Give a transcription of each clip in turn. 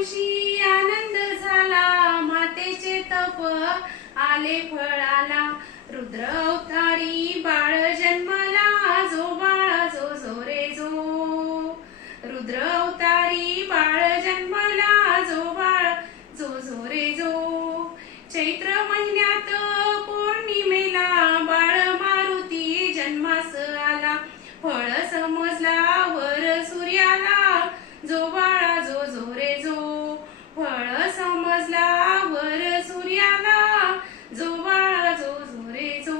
दिवशी आनंद झाला, मातेचे तप आले फळाला. रुद्र अवतारी बाळ जन्मला, जो बाळा जो जो रे जो. रुद्र अवतारी बाळ जन्मला, जो बाळ जो जो रे जो. चैत्र महिन्यात पौर्णिमेला बाळ मारुती जन्मास आला. फळ समजला वर सूर्याला, जो बाळा जो जो रे जो. फळ समजला वर सूर्याला, जो बाळा जो जो रे जो.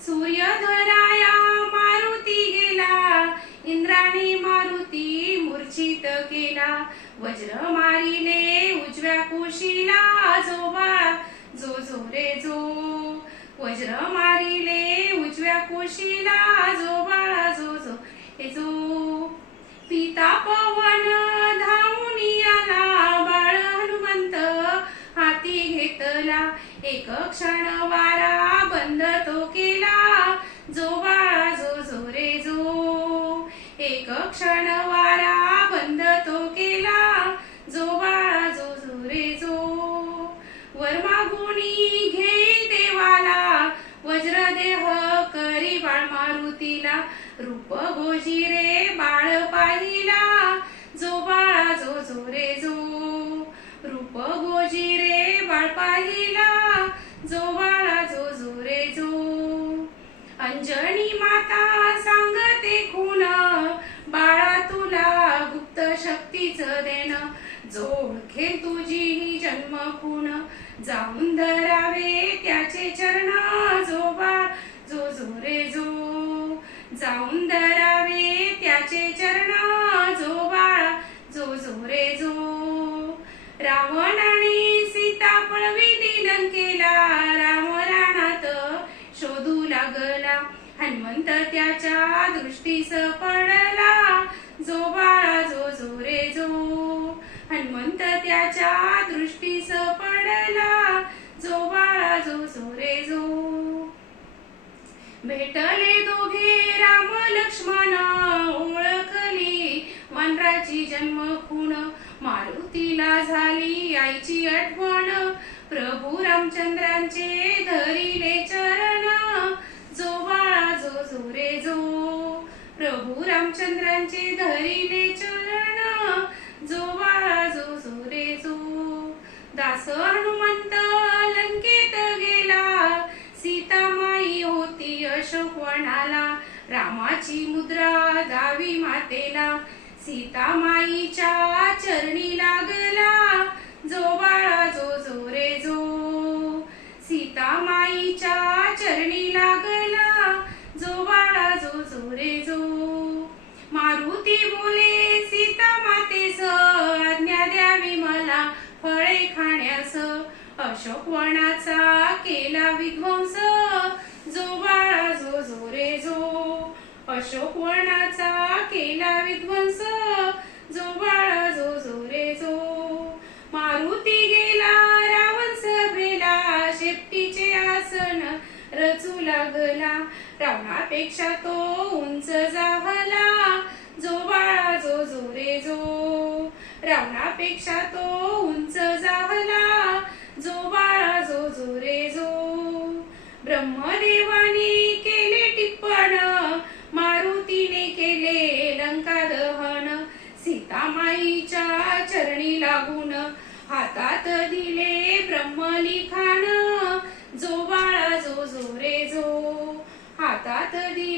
सूर्य धराया मारुती गेला, इंद्राने मारुती मूर्छित केला. वज्र मारिले उजव्या कुशीला, जो बाळा जो जो रे जो. वज्र मारिले उजव्या कुशीला, जो बाळा जो जो रे जो. पिता पवन धावून आला, बाळ हनुमंत हाती घेतला. एक क्षण वारा बंद तो केला, जो बाळा जो जो रे जो. एक क्षण वारा बंद तो केला, जो बाळा जो जो रे जो. वर मागुनी घेई देवाला, वज्रदेह करी बाळ मारुतीला. रूप गोजी रे बाळ पाहिला, जो बाळा जो जो रे जो. रूप गोजी रे बाळ पाहिला, जो बाळा जो जो रे जो. अंजनी माता सांगते खूण, बाळा तुला गुप्त शक्तीचं देणं. जो ओळखेल तुझी ही जन्म खूण, जाऊन धरावे त्याचे चरण, जो बाळ जो जो रे जो. जाऊन धरावे त्याचे चरण, जो बाळा जो जो रे जो. रावणाने सीता पळविली लंकेला, राम रानात शोधू लागला. हनुमंत त्याच्या दृष्टीस पडला, जो बाळा जो जो रे जो. हनुमंत त्याच्या दृष्टीस पडला, जो बाळा जो जो रे जो. भेटले दोघे राम लक्ष्मण, ओळखली वानराची जन्म खूण. मारुतीला झाली आईची आठवण, प्रभू रामचंद्रांचे धरिले चरण, जो बाळा जो जो रे जो. प्रभू रामचंद्रांचे धरिले चरण, जो बाळा जो जो रे जो. दास हनुमंत लंकेत गेला, सीता माई होती अशोकवनाला. रामाची मुद्रा दावी मातेला, सीता माईच्या चरणी लागला, जो बाळा जो जो रे जो. सीता माईच्या चरणी लागला, जो बाळा जो जो रे जो. मारुती बोले सीता मातेस, आज्ञा द्यावी मला फळे खाण्यास. अशोकवनाचा केला विध्वंस, जो बाळा जो जो रे जो. अशोकवनाचा केला विध्वंस, जो बाळा जो जो रे जो. मारुती गेला रावण सभेला, शेपटीचे आसन रचू लागला. रावणापेक्षा तो उंच जाहला, जो बाळा जो जो रे जो. रावणापेक्षा तो उंच जाहला, जो बाळा जो जो रे जो. ब्रह्मदेवाने केले टिप्पण, मारुतीने केले लंका दहन. सीता माईच्या चरणी लागून हातात दिले ब्रह्मलिखाण, जो बाळा जो जो रे जो. हातात दिले